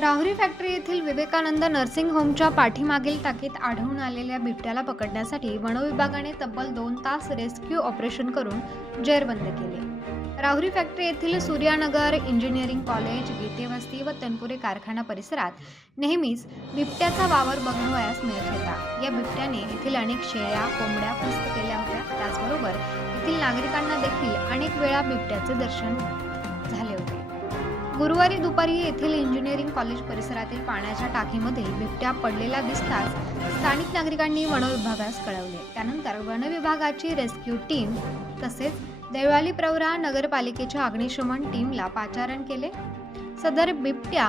Rahuri factory येथील Vivekananda nursing होमच्या पाठीमागील टाकीत आढळून आलेल्या बिबट्याला पकडण्यासाठी वनविभागाने तब्बल दोन तास रेस्क्यू ऑपरेशन करून जेरबंद केले. राहुरी फॅक्टरी येथील सूर्यानगर इंजिनिअरिंग कॉलेज गीते वस्ती व तनपुरे कारखाना परिसरात नेहमीच बिबट्याचा वावर बघणवयास मिळत होता. या बिबट्याने येथील अनेक शेळ्या कोंबड्या फस्त केल्या होत्या. त्याचबरोबर येथील नागरिकांना देखील अनेक वेळा बिबट्याचे दर्शन झाले होते. गुरुवारी दुपारी येथील इंजिनिअरिंग कॉलेज परिसरातील पाण्याच्या टाकीमध्ये बिबट्या पडलेला दिसताच स्थानिक नागरिकांनी वनविभागास कळवले. त्यानंतर वनविभागाची रेस्क्यू टीम तसेच देवाली प्रवरा नगरपालिकेच्या अग्निशमन टीमला पाचारण केले. सदर बिबट्या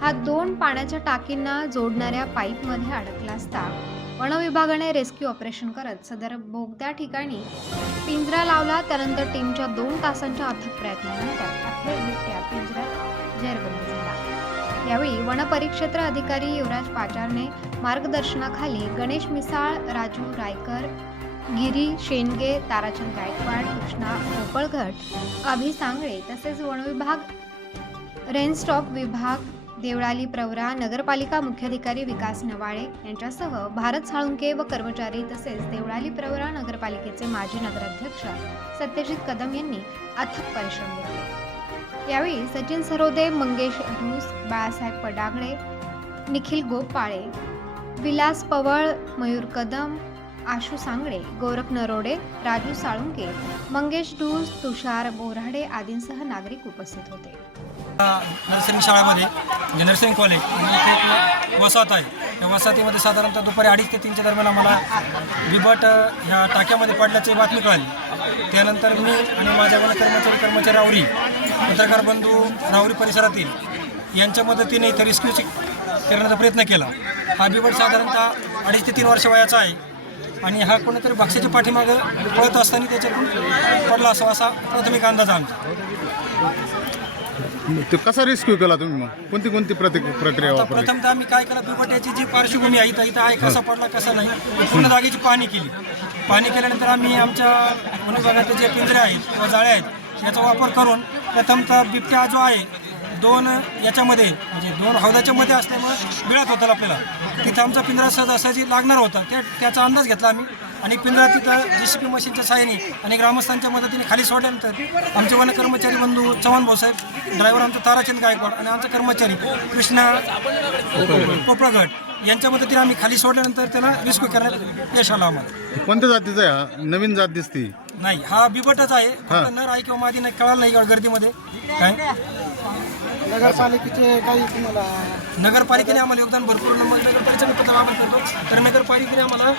हा दोन पाण्याच्या टाकींना जोडणाऱ्या पाईपमध्ये अडकला असता वनविभागाने रेस्क्यू ऑपरेशन करत सदर बोगद्या ठिकाणी पिंजरा लावला. त्यानंतर टीमच्या दोन तासांच्या अथक प्रयत्नानंतर अखेर बिबट्या पिंजऱ्यात जेरबंद झाला. यावेळी वनपरिक्षेत्र अधिकारी युवराज पाचारने मार्गदर्शनाखाली गणेश मिसाळ राजू रायकर गिरी शेंडगे ताराचंद गायकवाड कृष्णा पोपळघट अभि सांगळे तसेच वनविभाग रेनस्टॉक विभाग देवळाली प्रवरा नगरपालिका मुख्याधिकारी विकास नवाळे यांच्यासह भारत साळुंके व कर्मचारी तसेच देवळाली प्रवरा नगरपालिकेचे माजी नगराध्यक्ष सत्यजित कदम यांनी अथक परिश्रम घेतले. यावेळी सचिन सरोदे मंगेश ढूस बाळासाहेब पडागळे निखिल गोपाळे विलास पवळ मयूर कदम आशू सांगळे गोरख नरोडे राजू साळुंके मंगेश ढूस तुषार बोराडे आदींसह नागरिक उपस्थित होते. नर्सिंग शाळेमध्ये नर्सिंग कॉलेज वसाहत आहे. त्या वसाहतीमध्ये साधारणतः दुपारी अडीच ते तीनच्या दरम्यान आम्हाला बिबट ह्या टाक्यामध्ये पडल्याची बातमी कळाली. त्यानंतर मी आणि माझ्या कर्मचारी कर्मचारी रावरी पत्रकार बंधू रावरी परिसरातील यांच्या मदतीने इथं रेस्क्यू करण्याचा प्रयत्न केला. हा बिबट साधारणतः अडीच ते तीन वर्ष वयाचा आहे आणि हा कोणीतरी भक्ष्याच्या पाठीमागं पळत असताना त्याच्यातून पडला असावा असा प्राथमिक अंदाज आमचा. ते कसा रेस्क्यू केला तुम्ही मग? कोणती कोणती प्रति प्रक्रिया आता वापरली? प्रथमतः आम्ही काय केलं बिबट्याची जी पार्श्वभूमी आहे इथं इथं आहे कसा पडला कसा नाही पूर्ण जागेची पाहणी केली. पाहणी केल्यानंतर आम्ही आमच्या वन विभागाचे जे पिंजरे आहेत किंवा जाळे आहेत याचा वापर करून प्रथमतः बिबट्या जो आहे दोन याच्यामध्ये म्हणजे दोन हौदाच्या मध्ये असल्यामुळे मिळत होतं आपल्याला. तिथं आमचा पिंजरा सहजासहजी लागणार होता त्या त्याचा अंदाज घेतला आम्ही. आणि पिंजरा तिथं जी सी पी मशीनच्या सहाय्याने आणि ग्रामस्थांच्या मदतीने खाली सोडल्यानंतर आमचे वन कर्मचारी बंधू चव्हाण भाऊसाहेब ड्रायव्हर आमचा ताराचंद गायकवाड आणि आमचा कर्मचारी कृष्णा पोपळगट यांच्या मदतीने आम्ही खाली सोडल्यानंतर त्याला रेस्क्यू करण्यात यश आलं आम्हाला. कोणत्या जातीचा आहे हा? नवीन जात दिसती. नाही हा बिबटच आहे. फक्त नर आहे किंवा मादी नाही कळालं नाही गर्दीमध्ये. काय? नगरपालिकेचे काही तुम्हाला नगरपालिकेने आम्हाला योगदान भरपूर. मग नगरपालिकेचा पत्र वापर करतो तर नगरपालिकेने आम्हाला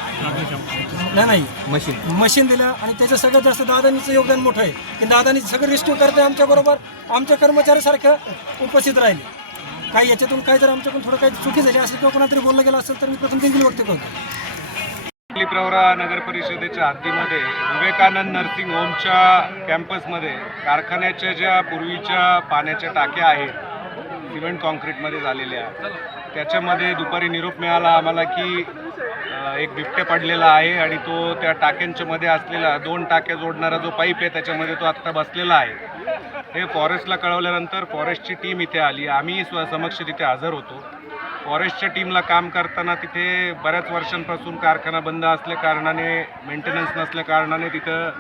नाही नाही. मशीन. मशीन दिलं आणि त्याचं सगळ्यात जास्त दादानीचं योगदान मोठं आहे की दादानी सगळं रेस्क्यू करते आमच्याबरोबर आमच्या कर्मचाऱ्यासारखं उपस्थित राहिले. काही याच्यातून काय जर आमच्याकडून थोडं काही चुकी झाली असेल किंवा कोणातरी बोललं गेलं असेल तर मी प्रथम दिलगिरी व्यक्त करतो. आपली प्रवरा नगर परिषदेच्या हद्दीमध्ये विवेकानंद नर्सिंग होमच्या कॅम्पसमध्ये कारखान्याच्या ज्या पूर्वीच्या पाण्याच्या टाक्या आहेत सिमेंट कॉन्क्रीटमध्ये झालेल्या त्याच्यामध्ये दुपारी निरोप मिळाला आम्हाला की एक बिबट्या पडलेला आहे आणि तो त्या टाक्यांच्या मध्ये असलेला दोन टाक्या जोडणारा जो पाईप आहे त्याच्यामध्ये तो आत्ता बसलेला आहे. हे फॉरेस्टला कळवल्यानंतर फॉरेस्टची टीम इथे आली. आम्ही स्व समक्ष तिथे हजर होतो. फॉरेस्टच्या टीमला काम करताना तिथे बऱ्याच वर्षांपासून कारखाना बंद असल्या कारणाने मेंटेनन्स नसल्या कारणाने तिथं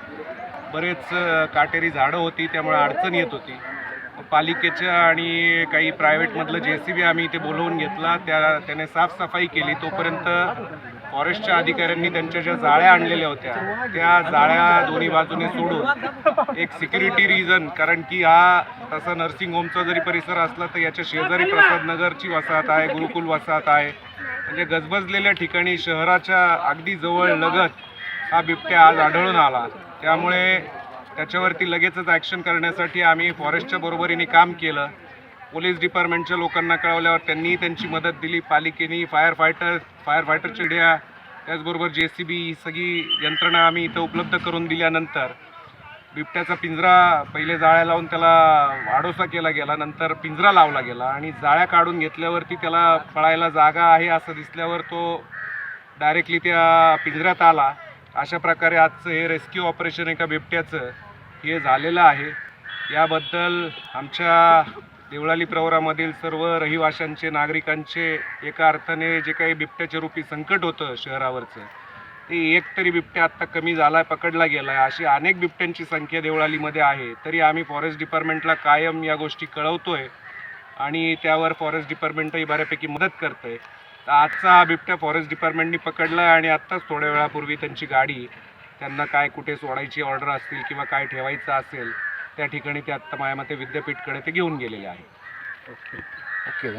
बरेच काटेरी झाडं होती त्यामुळे अडचण येत होती. पालिकेच्या आणि काही प्रायव्हेटमधलं जे सी बी आम्ही इथे बोलवून घेतला. त्या त्याने साफसफाई केली. तोपर्यंत फॉरेस्टच्या अधिकाऱ्यांनी त्यांच्या ज्या जाळ्या आणलेल्या होत्या त्या जाळ्या दोन्ही बाजूने सोडून एक सिक्युरिटी रिझन कारण की हा तसा नर्सिंग होमचा जरी परिसर असला तर याच्या शेजारी प्रसाद नगरची वसाहत आहे गुरुकुल वसाहत आहे. म्हणजे गजबजलेल्या ठिकाणी शहराच्या अगदी जवळ लगत हा बिबट्या आज आढळून आला. त्यामुळे त्याच्यावरती लगेचच ॲक्शन करण्यासाठी आम्ही फॉरेस्टच्या बरोबरीने काम केलं. पोलीस डिपार्टमेंटच्या लोकांना कळवल्यावर त्यांनी त्यांची मदत दिली. पालिकेने फायर फायटर फायर फायटर चिड्या त्याचबरोबर जे सी बी ही सगळी यंत्रणा आम्ही इथं उपलब्ध करून दिल्यानंतर बिबट्याचा पिंजरा पहिले जाळ्या लावून त्याला आडोसा केला गेला नंतर पिंजरा लावला गेला आणि जाळ्या काढून घेतल्यावरती त्याला पळायला जागा आहे असं दिसल्यावर तो डायरेक्टली त्या पिंजऱ्यात आला. अशा प्रकारे आजचं हे रेस्क्यू ऑपरेशन एका बिबट्याचं हे झालेलं आहे. याबद्दल आमच्या देवळाली प्रवरामधील सर्व रहिवाशांचे नागरिकांचे एका अर्थाने जे काही बिबट्याचे रूपी संकट होतं शहरावरचं ते एक तरी बिबट्या आत्ता कमी झाला आहे पकडला गेला आहे अशी अनेक बिबट्यांची संख्या देवळालीमध्ये आहे. तरी आम्ही फॉरेस्ट डिपार्टमेंटला कायम या गोष्टी कळवतोय आणि त्यावर फॉरेस्ट डिपार्टमेंटही बऱ्यापैकी मदत करतंय. तर आजचा हा बिबट्या फॉरेस्ट डिपार्टमेंटनी पकडला आहे आणि आत्ताच थोड्या वेळापूर्वी त्यांची गाडी त्यांना काय कुठे सोडायची ऑर्डर असतील किंवा काय ठेवायचं असेल त्या ठिकाणी ते आत्ता मायामते विद्यापीठकडे ते घेऊन गेलेले आहे ओके.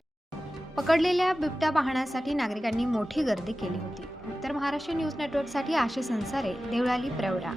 पकडलेल्या बिबट्या पाहण्यासाठी नागरिकांनी मोठी गर्दी केली होती. उत्तर महाराष्ट्र न्यूज नेटवर्कसाठी आशिष संसारे देवळाली प्रवरा